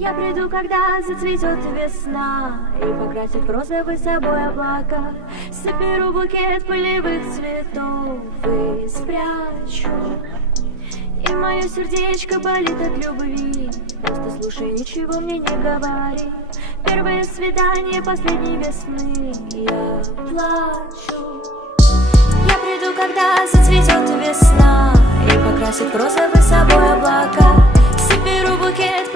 Я приду, когда зацветет весна, и покрасит розовый собой облака. Соберу букет полевых цветов и спрячу. И мое сердечко болит от любви. Просто слушай, ничего мне не говори. Первое свидание последней весны. Я плачу. Я приду, когда зацветет весна, и покрасит розовый собой облака. Соберу букет